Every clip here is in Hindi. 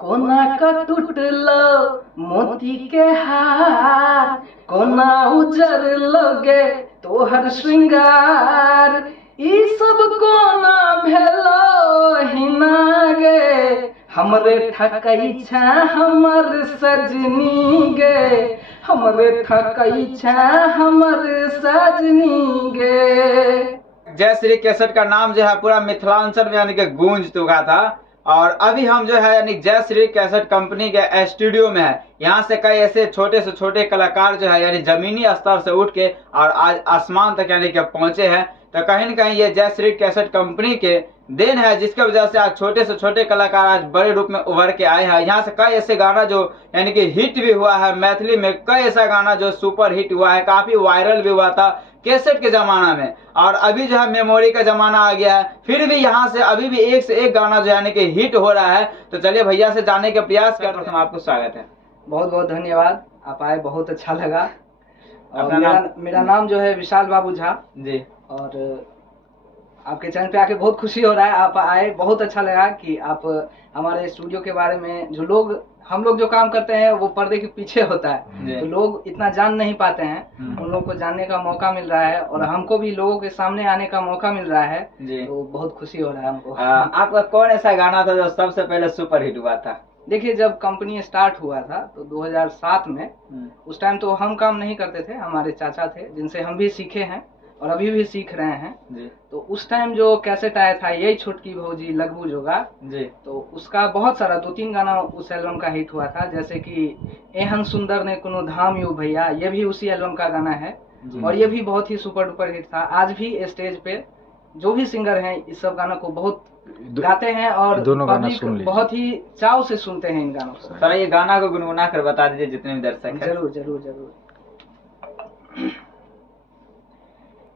कोना का टूटलो मोती के हार, कोना उजर लोगे तोहर श्रृंगार, ई सब कोना भेलो हिना गे, हमरे ठकई छा हमर सजनी गे, हमरे ठकई छा हमर सजनी गे। जय श्री कैसेट का नाम जो है पूरा मिथिलांचल में यानी कि गूंज चुका था। और अभी हम जो है यानी जय श्री कैसेट कंपनी के स्टूडियो में है। यहाँ से कई ऐसे छोटे से छोटे कलाकार जो है यानी जमीनी स्तर से उठ के और आज आसमान तक यानी कि पहुंचे हैं। तो कहीं न कहीं ये जय श्री कैसेट कंपनी के देन है, जिसकी वजह से आज छोटे से छोटे कलाकार आज बड़े रूप में उभर के आए हैं। यहाँ से कई ऐसे गाना जो यानी कि हिट भी हुआ है मैथिली में, कई ऐसा गाना जो सुपर हिट हुआ है, काफी वायरल भी हुआ था कैसेट के जमाना में। और अभी जो है मेमोरी का जमाना आ गया है, फिर भी यहाँ से अभी भी एक से एक गाना जो यानी कि हिट हो रहा है। तो चलिए भैया से जानने का प्रयास कर रहे हैं। आपको स्वागत है। बहुत बहुत धन्यवाद, आप आए, बहुत अच्छा लगा। और अपना मेरा नाम जो है विशाल बाबू झा जी। और आपके चैनल पे आके बहुत खुशी हो रहा है, आप आए, बहुत अच्छा लगा कि आप हमारे स्टूडियो के बारे में, जो हम लोग जो काम करते हैं वो पर्दे के पीछे होता है, तो लोग इतना जान नहीं पाते हैं, उन लोगों को जानने का मौका मिल रहा है और हमको भी लोगों के सामने आने का मौका मिल रहा है, तो बहुत खुशी हो रहा है हमको। आपका कौन ऐसा गाना था जो सबसे पहले सुपर हिट हुआ था? देखिए, जब कंपनी स्टार्ट हुआ था तो 2007 में, उस टाइम तो हम काम नहीं करते थे, हमारे चाचा थे जिनसे हम भी सीखे हैं और अभी भी सीख रहे हैं। तो उस टाइम जो कैसेट आया था यही छोटकी भौजी लगबू जोगा जी, तो उसका बहुत सारा 2-3 गाना उस एल्बम का हिट हुआ था, जैसे कि एहन सुंदर ने कोनो धाम यू भैया, ये भी उसी एल्बम का गाना है और ये भी बहुत ही सुपर डुपर हिट था। आज भी स्टेज पे जो भी सिंगर हैं इस सब गानों को बहुत गाते हैं और पब्लिक बहुत ही चाव से सुनते हैं इन गानों को। सर ये गाना को गुनगुना कर बता दीजिए जितने भी दर्शक हैं। जरूर जरूर जरूर।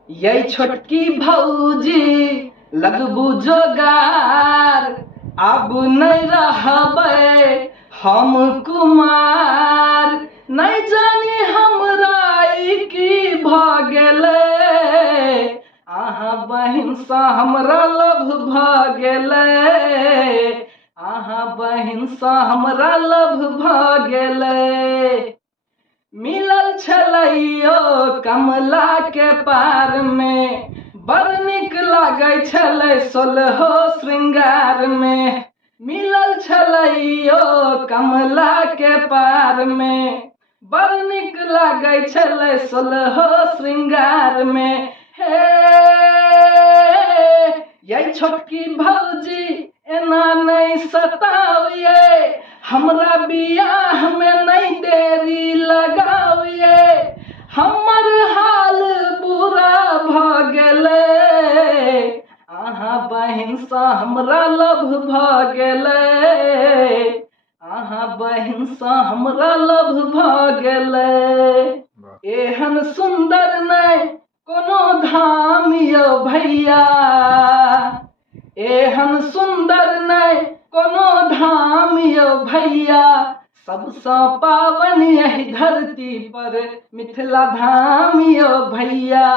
यही छोटकी भौजी लगबू जोगार, अब नहीं रहबे हम कुमार, नहीं जानी हमरा की भ गेले, आहा बहिन सा हमरा लभ भ गेले, आहा बहिन सा हमरा लभ भ गेले, मिलल छलैयो कमला के पार में, बड़ नीक लागै छलै 16 श्रृंगार में, मिलल छलैयो कमला के पार में, बड़ नीक लागै छलै 16 श्रृंगार में। हे यही छोटकी भौजी एना नहीं सताओ, हमरा बियाह में नहीं देरी लगाओ, हमर हाल बुरा भ गेले, आहा बहिन सा हमरा लभ भ गेले, आहा बहिन सा हमरा लभ भ गेले, एहन सुंदर नहीं कोनो धाम यौ भैया, एहन सुंदर नहीं कोनो धाम यौ भैया, सबसे पावन यही धरती पर मिथिला धाम यौ भैया,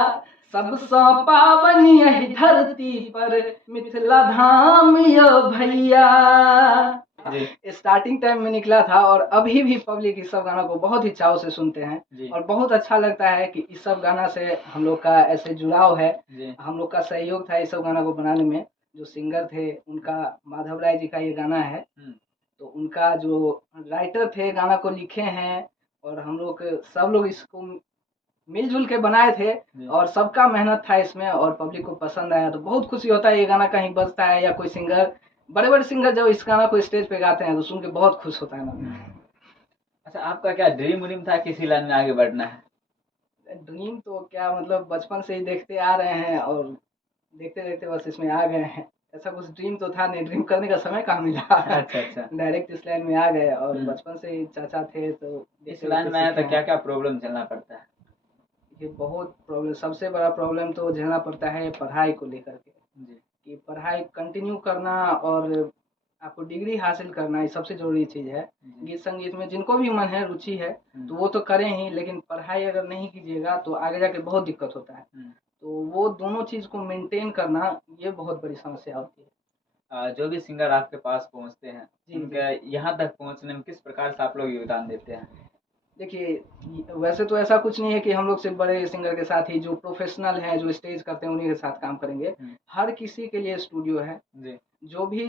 सबसे पावन यही धरती पर मिथिला धाम यौ भैया। स्टार्टिंग टाइम में निकला था और अभी भी पब्लिक इस सब गानों को बहुत ही चाव से सुनते हैं और बहुत अच्छा लगता है कि इस सब गाना से हम लोग का ऐसे जुड़ाव है, हम लोग का सहयोग था इस सब गाना को बनाने में। जो सिंगर थे उनका माधव राय जी का ये गाना है, तो उनका जो राइटर थे गाना को लिखे हैं और हम लोग सब लोग इसको मिलजुल के बनाए थे और सबका मेहनत था इसमें और पब्लिक को पसंद आया, तो बहुत खुशी होता है ये गाना कहीं बजता है या कोई सिंगर, बड़े बड़े सिंगर जब इस गाना को स्टेज पे गाते हैं तो सुन के बहुत खुश होता है ना। अच्छा, आपका क्या ड्रीम था किसी लाइन में आगे बढ़ना है? ड्रीम तो क्या, मतलब बचपन से ही देखते आ रहे हैं और देखते देखते बस इसमें आ गए हैं, ऐसा कुछ ड्रीम तो था नहीं, ड्रीम करने का समय कहाँ मिला। अच्छा। डायरेक्ट इस लाइन में आ गए और बचपन से ही चाचा थे तो इस लाइन में आया तो क्या क्या प्रॉब्लम झेलना पड़ता है? ये बहुत प्रॉब्लम, सबसे बड़ा प्रॉब्लम तो झेलना पड़ता है पढ़ाई को लेकर के कि पढ़ाई कंटिन्यू करना और आपको डिग्री हासिल करना, ये सबसे जरूरी चीज़ है। गीत संगीत में जिनको भी मन है, रुचि है तो वो तो करें ही, लेकिन पढ़ाई अगर नहीं कीजिएगा तो आगे जाके बहुत दिक्कत होता है, तो वो दोनों चीज़ को मेंटेन करना ये बहुत बड़ी समस्या होती है। जो भी सिंगर आपके पास पहुंचते हैं उनके यहाँ तक पहुंचने में किस प्रकार से आप लोग योगदान देते हैं? देखिए वैसे तो ऐसा कुछ नहीं है कि हम लोग सिर्फ बड़े सिंगर के साथ ही, जो प्रोफेशनल हैं जो स्टेज करते हैं उन्हीं के साथ काम करेंगे। हर किसी के लिए स्टूडियो है जी।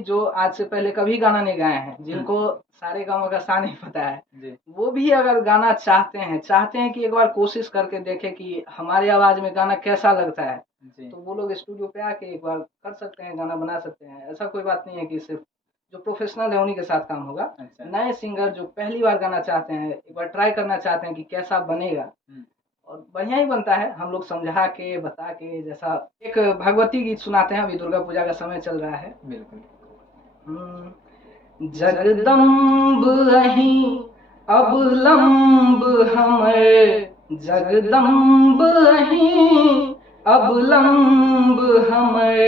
जो आज से पहले कभी गाना नहीं गाए हैं, जिनको सारे गाँव का सा नहीं पता है जी। वो भी अगर गाना चाहते हैं कि एक बार कोशिश करके देखें कि हमारी आवाज में गाना कैसा लगता है जी। तो वो लोग स्टूडियो पे आके एक बार कर सकते हैं, गाना बना सकते हैं। ऐसा कोई बात नहीं है कि सिर्फ जो प्रोफेशनल है उन्हीं के साथ काम होगा। अच्छा। नए सिंगर जो पहली बार गाना चाहते हैं, एक बार ट्राई करना चाहते हैं कि कैसा बनेगा और बढ़िया ही बनता है। हम लोग समझा के बता के, जैसा एक भगवती गीत सुनाते हैं, अभी दुर्गा पूजा का समय चल रहा है। बिल्कुल। जगदम्ब अहीं अबलम्ब हमर, जगदम्ब अहीं अबलम्ब हमर,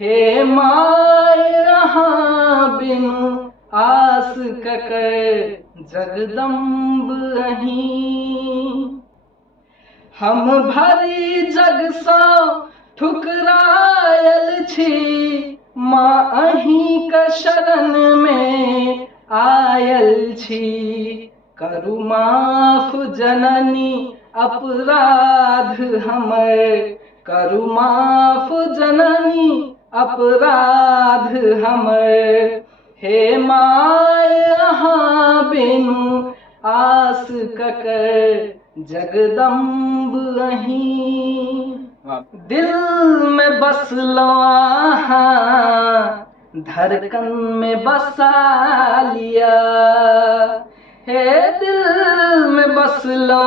हे माय यहाँ बिनु आस ककर, जगदम्ब अहीं। हम भरी जग सा ठुकरायल छी, माँ अहीं का शरण में आयल छी, करु माफ जननी अपराध हमर, करु माफ जननी अपराध हमर, हे माय यहाँ बिनु आस ककर, जगदम्ब अहीं। दिल में बसलो धड़कन में बसा लिया, हे दिल में बसलो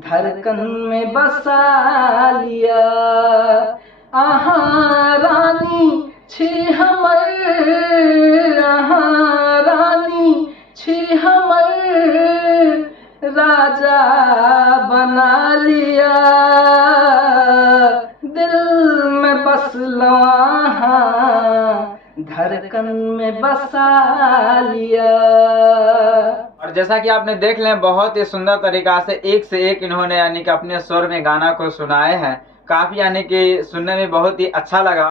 धड़कन में बसा लिया, आहा रानी छी हमर, आहा रानी छी हमर, राजा बना लिया, दिल में बसलो धड़कन में बसा लिया। और जैसा कि आपने देख लें, बहुत ही सुंदर तरीका से एक से एक इन्होंने यानी कि अपने स्वर में गाना को सुनाए हैं। काफी यानी कि सुनने में बहुत ही अच्छा लगा।